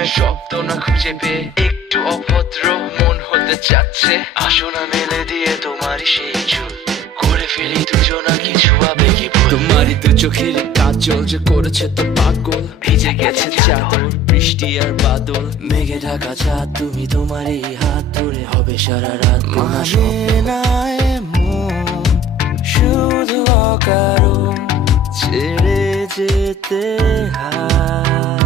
প্রেমের শব্দ না খুঁজে পেয়ে একটু অভদ্র মন হতে চাচ্ছে। আসো না মেলে দিয়ে তোমারই সেই চুল, করে ফেলি দুজনা কিছু আবেগী ভুল। তোমারই দু চোখের কাজল যে করেছে তো পাগল, ভিজে গেছে চাদর বৃষ্টি আর বাদল। মেঘে ঢাকা চাঁদ তুমি তোমারই হাত ধরে হবে সারা রাত। মানে না এমন শুধু অকারণ ছেড়ে যেতে হয়।